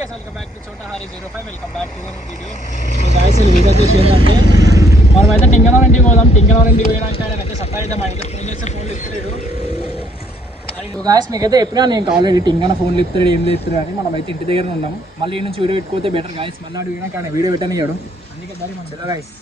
Guys welcome back to చోటా Harry 05 welcome back to video. So guys ఈ video వచ్చేసి ఏంటంటే మనమైతే టింగనవరం ఇంటికి పోదాం. టింగనవరం ఇంటికి పోయినాక అయితే సఫారీ అయితే అయితే ఫోన్ చేస్తే ఫోన్లు ఇస్తున్నాడు. సో గైస్ మీకైతే ఎప్పుడైనా నేను ఆల్రెడీ టింగన ఫోన్లు ఇస్తాడు ఏం చేస్తాడు అని మనమైతే ఇంటి దగ్గర ఉన్నాం. మళ్ళీ ఈ నుంచి వీడియో పెట్టుకోతే బెటర్ గైస్. మళ్ళీ అడిగి వినా కానీ వీడియో పెట్టనియాడు. అందుకే దారి మన చెల్ల గైస్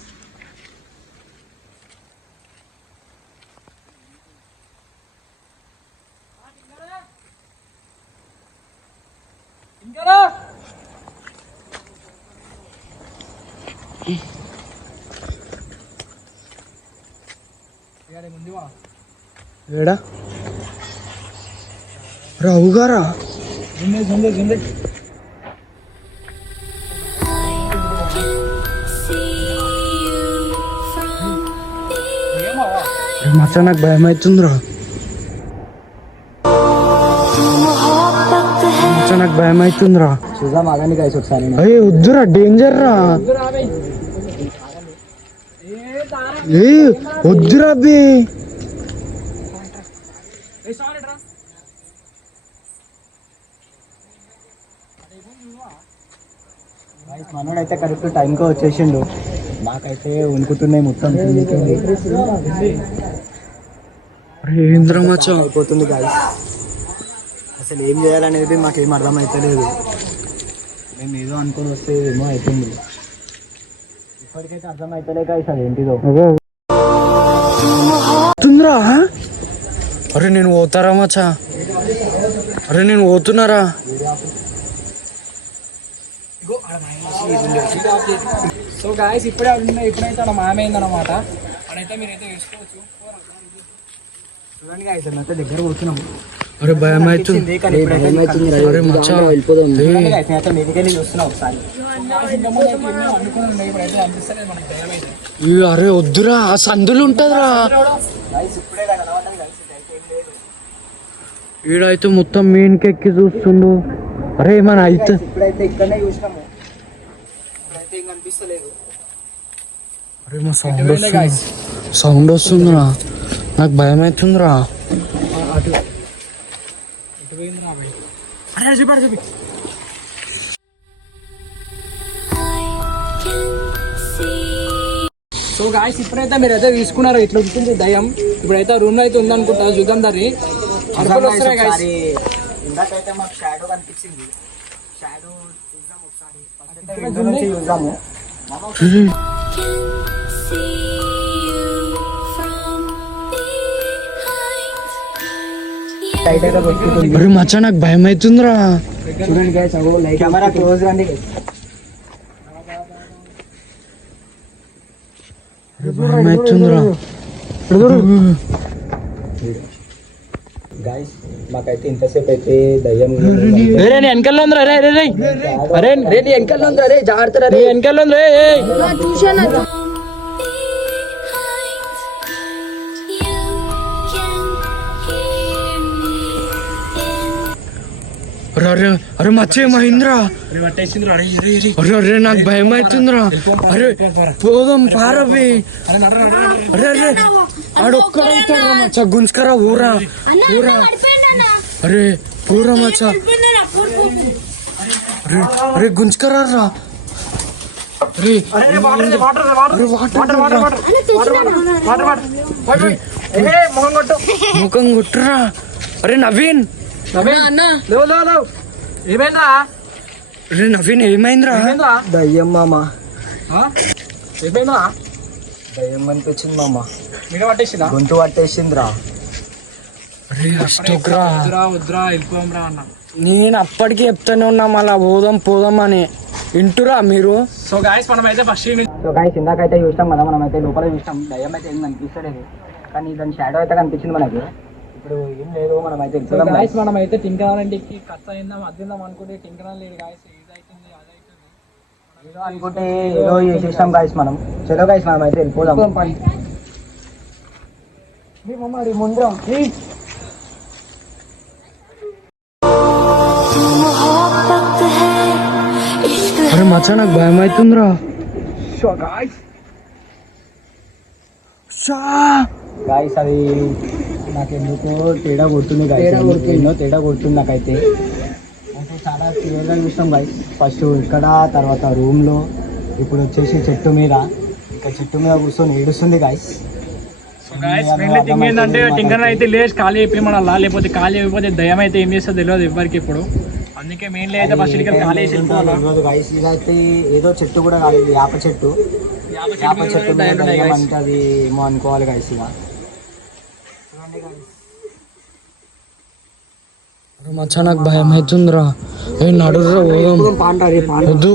ఏడా రావు గారా మచ్చా నాకు భయం అవుతుందిరా. మచ్చా నాకు భయం అవుతుందిరా. చూద్దాం ఆగండి గైస్ ఒకసారి. అయ్యే వద్దురా డేంజర్ రా. ఏ వద్దురా బే. మనోడైతే కరెక్ట్ టైంకి వచ్చేసిండు. నాకైతే వణుకుతున్నాయి మొత్తం. ఏంద్ర మచ్చా అయిపోతుంది గాయస్. అసలు ఏం చేయాలనేది మాకేం అర్థమవుతలేదు. మేము ఏదో అనుకుని వస్తే ఏమో అయిపోయింది. ఇప్పటికైతే అర్థమవుతలే గాయస్ అదేంటిదో. అరే నేను పోతారా మచ్చా. అరే నేను పోతున్నారా. సో గాయస్ ఇప్పుడే ఇప్పుడైతే అలా మామైందనమాట. అక్కడైతే మీరైతే వేసుకోవచ్చు. చూడండి గాయస్ అయితే దగ్గర పోతున్నాము. అరే భయం అవుతుంది. అరే మచ్చా వెళ్ళిపోదాం. మీదికెళ్ళి చూస్తున్నా ఒకసారి. ఇప్పుడైతే అనిపిస్తలేదు మనకి భయం అయితే. అరే వద్దురా ఆ సందులు ఉంటదిరా. ఈడైతే మొత్తం మీన్కెక్కి చూస్తుండు. అరే మన అయితే ఇప్పుడైతే ఇక్కడనే చూసినాము. ఇప్పుడైతే ఏం కనిపిస్తలేదు. అరే మా సౌండ్ వస్తుందిరా. నాకు భయం అవుతుందిరా. అరే చూపాడు చూపి. సో గాయస్ ఇప్పుడైతే మీరు అయితే తీసుకున్నారు. ఇట్లా ఉంటుంది దయ్యం. ఇప్పుడైతే రూమ్ లో అయితే ఉందనుకుంటా. చూద్దాం దాన్ని. ఇందాకైతే మాకు షాడో కనిపించింది. షాడో చూద్దాం ఒకసారి. చూద్దాము. అరే మచ్చా నాకు భయం అవుతుందిరా. చూడండి గైస్ కెమెరా క్లోజ్ రండి. భయం అవుతుందిరా. గైస్ మాకైతే ఇంతసేపు అయితే దయ్యం వెనకాల ఉందిరా. రే రే అరే రే వెనకాల ఉందిరా. రే జాగ్రత్త రే వెనకాల ఉంది. అరే మచ్చే మహేంద్ర. అరే అరే నాకు భయం అవుతుందిరా. అరే పోదాం పారవి. అరే అరే ఆడొక్కడవుతాడు మచ్చ. గుంజుకరా ఊరా ఊరా. అరే పూరా మచ్చ. అరే అరే గుంజుకరా రా. అరే అరే ముఖం కొట్టురా. అరే నవీన్ ఏమైందా. అరే నవీన్ ఏమైందిరా. దయ్యం మామ. ఏమైందా. దయ్యం అనిపించింది మామ. మీద పట్టేసిందా. గొంతు పట్టేసిందిరా. అరే అష్టోగ్రా వద్దురా వెళ్ళిపోంరా అన్న. నేను అప్పటికి చెప్తానే ఉన్నా మళ్ళా పోదాం అని. వింటురా మీరు. సో గాయస్ మనం అయితే ఫస్ట్ ఇందాకైతే చూసాం కదా. మనం అయితే లోపల చూసాం. దయ్యం అయితే ఏం కనిపిస్తలేదు. కానీ దాని షాడో అయితే కనిపించింది మనకి. ఇప్పుడు ఏం లేదు. మనం అయితే గాయస్ మనం అయితే టింకరాలంటికి ఖర్చు అయిందాం అద్దిందాం అనుకుంటే టింకరా లేదు గాయస్. ఏదైతుంది అదైతుంది ఏదో అనుకుంటే ఏదో చేసేసాం గాయస్ మనం. చలో గాయస్ మనం అయితే వెళ్ళిపోదాం. ముందరం అరే మచ్చా నాకు భయం అవుతుందిరా. గాయస్ అది నాకెందుకో తేడా కొడుతుంది. ఎన్నో తేడా కొడుతుంది నాకైతే. చాలా క్లియర్గా చూస్తాం గైస్. ఫస్ట్ ఇక్కడ, తర్వాత రూమ్లో, ఇప్పుడు వచ్చేసి చెట్టు మీద. ఇంకా చెట్టు మీద కూర్చొని ఏడుస్తుంది guys. So guys mainly thing ఏంటంటే టింకర్ అయితే లేచి ఖాళీ అయిపోయి మన లేకపోతే ఖాళీ అయిపోతే దయ్యం అయితే ఏం చేస్తుందో తెలియదు ఎవరికి ఇప్పుడు. అందుకే మెయిన్లీ అయితే ఫస్ట్ ఇక్కడ ఖాళీ చేసి తెలియదు గైస్. ఇదైతే ఏదో చెట్టు కూడా కాదు, ఇది వేప చెట్టు. వేప చెట్టు మీద దయ్యం అంటే అది ఏమో అనుకోవాలి గైస్. ఇక చూడండి గైస్. మచ్చా నాకు భయం అవుతుందిరా. నడురా వద్దు.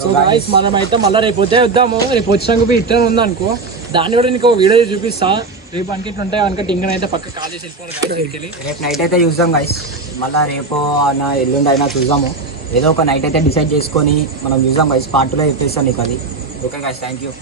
సో గాయస్ మనం అయితే మళ్ళీ రేపు వచ్చే వద్దాము. రేపు వచ్చినాక ఇట్లా ఉందనుకో, దాన్ని కూడా నీకు వీడియో చూపిస్తా. రేపు అనుక ఇట్లా ఉంటాయి అనుక టింగన్ అయితే పక్క కాల్ చేసి వెళ్ళిపోవాలి. రేపు నైట్ అయితే చూద్దాం గైస్. మళ్ళీ రేపు అయినా ఎల్లుండి అయినా చూద్దాము. ఏదో ఒక నైట్ అయితే డిసైడ్ చేసుకొని మనం చూద్దాం గైస్. పార్ట్ 2లో చెప్పేస్తాను నీకు అది. Okay guys, thank you.